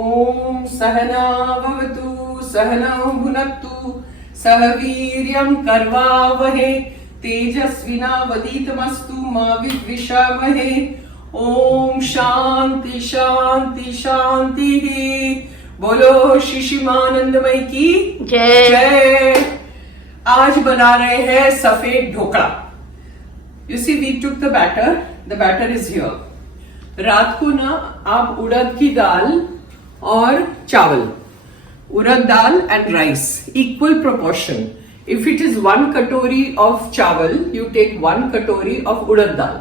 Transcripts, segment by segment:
ओम सहना भवतु सहनौ भुनक्तु सह वीर्यं कर्वावहे तेजस्विनावधीतमस्तु मा विद्विषावहे। ओम शांति शांति शांति। बोलो शिशिमानंदमय की जय। जय। आज बना रहे हैं सफेद dhokla. You see, we took the batter. The batter is here. रात को ना आप उड़द की दाल और चावल, उड़द दाल and rice, equal proportion. If it is 1 katori of chawal, you take 1 katori of urad dal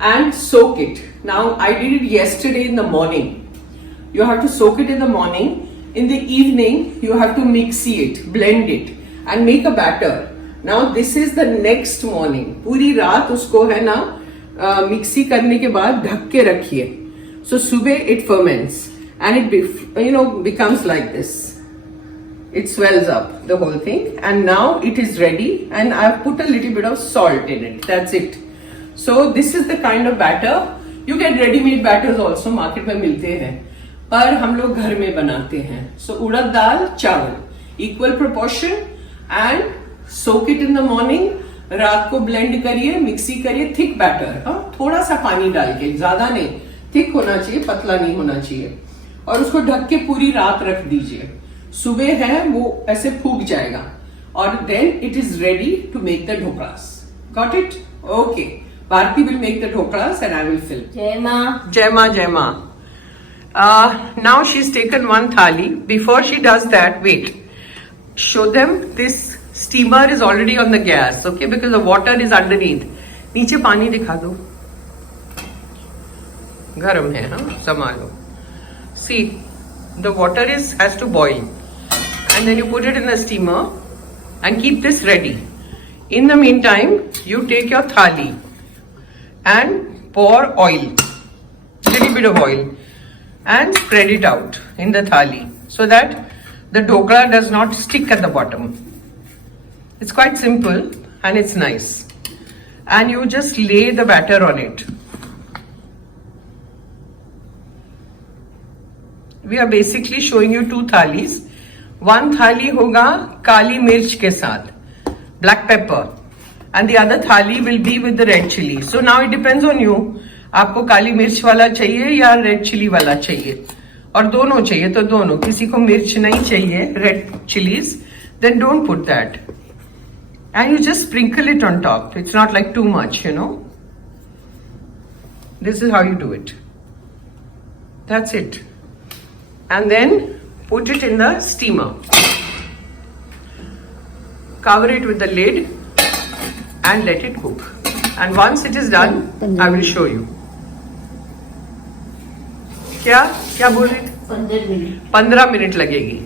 and soak it. Now I did it yesterday in the morning. You have to soak it in the morning. In the evening, you have to mixie it, blend it and make a batter. Now this is the next morning. पूरी रात उसको है ना mixie करने के बाद ढक के रखिए. So सुबह it ferments and it becomes like this. It swells up the whole thing and now it is ready and I've put a little bit of salt in it. That's it. So this is the kind of batter. You get ready-made batters also, market में मिलते हैं, पर हम लोग घर में बनाते हैं. So उड़द दाल चावल equal proportion and soak it in the morning. रात को blend करिए, मिक्सी करिए, thick batter. थोड़ा सा पानी डाल के, ज्यादा नहीं, thick होना चाहिए, पतला नहीं होना चाहिए. और उसको ढक के पूरी रात रख दीजिए. सुबह है वो ऐसे फूक जाएगा और then it is ready to make the dhoklas. Got it? Okay. Bharti will make the dhoklas and I will fill. जय माँ. जय माँ. जय माँ. Now she's taken one thali. Before she does that, wait. Show them this steamer is already on the gas, okay? Because the water is underneath. नीचे पानी दिखा दो. गरम है, हाँ, संभालो. See, the water has to boil. And then you put it in the steamer and keep this ready. In the meantime, you take your thali and pour oil, little bit of oil, and spread it out in the thali so that the dhokla does not stick at the bottom. It's quite simple and it's nice. And you just lay the batter on it. We are basically showing you 2 thalis. One thali hoga kali mirch ke sath, black pepper, and the other thali will be with the red chili. So now it depends on you. आपको काली मिर्च वाला चाहिए या red chilli वाला चाहिए, और दोनों चाहिए तो दोनों. किसी को मिर्च नहीं चाहिए, red chillies, then don't put that. And you just sprinkle it on top. It's not like too much, you know. This is how you do it. That's it. And then put it in the steamer. Cover it with the lid and let it cook. And once it is done, I will show you. क्या बोल रही थी? 15 minute. 15 minute लगेगी.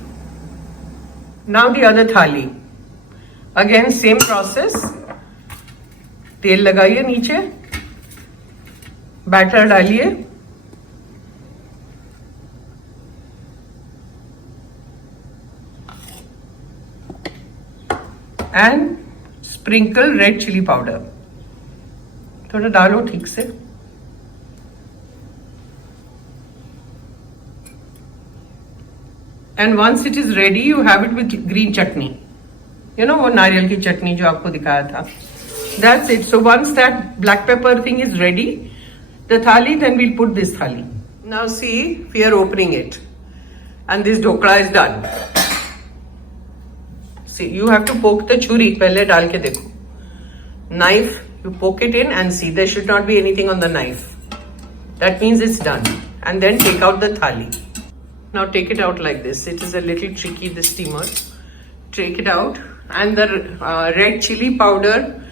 Now the other thali. Again same process. तेल लगाइए नीचे, batter डालिए, and sprinkle red chili powder. थोड़ा डालो ठीक से. And once it is ready, you have it with green chutney. You know वो नारियल की चटनी जो आपको दिखाया था. That's it. So once that black pepper thing is ready, the thali, then we'll put this thali. Now see, we are opening it, and this dhokla is done. See, you have to poke the churi. पहले डाल के देखो. Knife, you poke it in and see. There should not be anything on the knife. That means it's done. And then take out the thali. Now take it out like this. It is a little tricky, the steamer. Take it out. And the red chili powder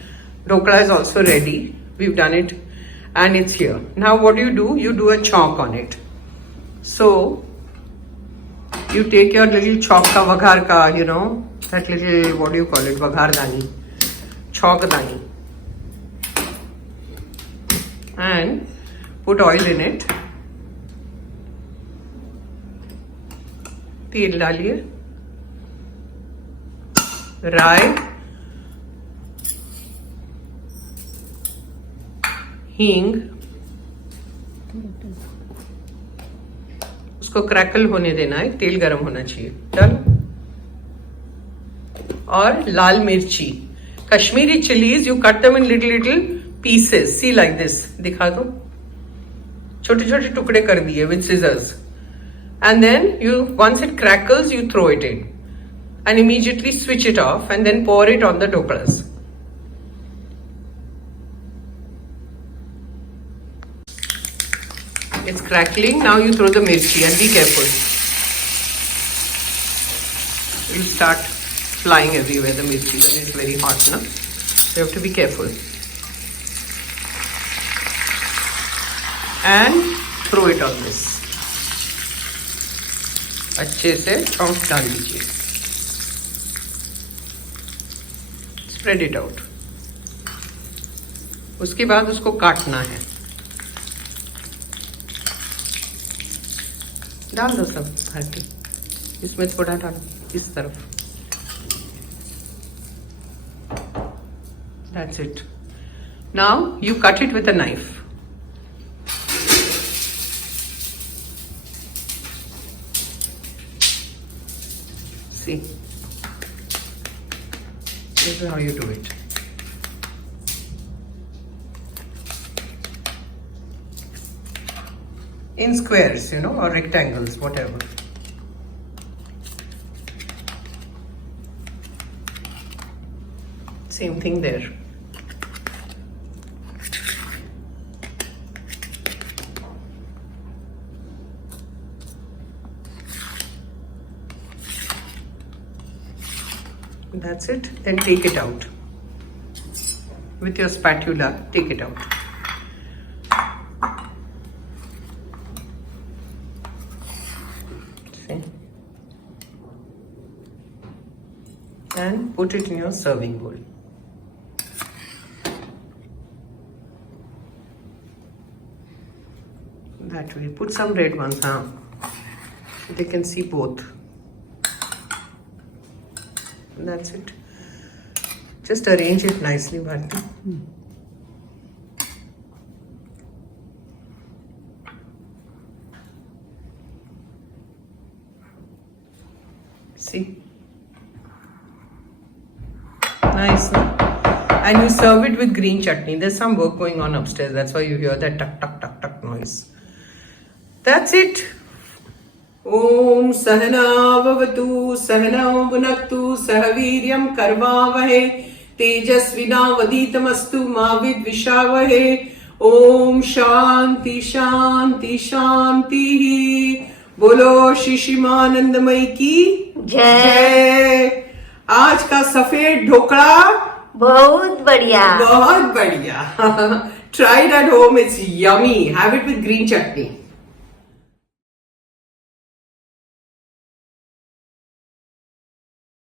dhokla is also ready. We've done it. And it's here. Now what do? You do a chalk on it. So, you take your little chalk ka vaghar ka, you know, that little, what do you call it, vaghar dani, chalk dani, and put oil in it. तेल डालिए, राई, हींग, उसको crackle होने देना है, तेल गर्म होना चाहिए। डन। और लाल मिर्ची, Kashmiri chillies, you cut them in little little pieces, see like this, दिखा दो, छोटे छोटे टुकड़े कर दिए with scissors, and then you once it crackles you throw it in and immediately switch it off and then pour it on the dhoklas. It's crackling. Now you throw the mirchi and be careful. It will start flying everywhere, the mirchi, when it's very hot, na? So you have to be careful. And throw it on this. अच्छे से सौंफ डाल दीजिए। Spread it out. उसके बाद उसको काटना है। डाल दो सब भर के, इसमें थोड़ा डालो इस तरफ। That's it. Now you cut it with a knife. See. This is how you do it. In squares, you know, or rectangles, whatever. Same thing there. That's it. Then take it out. With your spatula, take it out. See? And put it in your serving bowl. That way. Put some red ones, huh? They can see both. That's it. Just arrange it nicely, Bharti. See? Nice, no? And you serve it with green chutney. There's some work going on upstairs. That's why you hear that tuck, tuck, tuck, tuck noise. That's it. ओम सहना भवतु सहनौ भुनक्तु सह वीर्यं कर्वावहै तेजस्विनावधीतमस्तु मा विद्विषावहै। ओम शांति शांति शांति। बोलो शिशिमानंदमयी की जय। आज का सफेद ढोकला बहुत बढ़िया। बहुत बढ़िया। Try it at home, it's yummy. Have it with green chutney.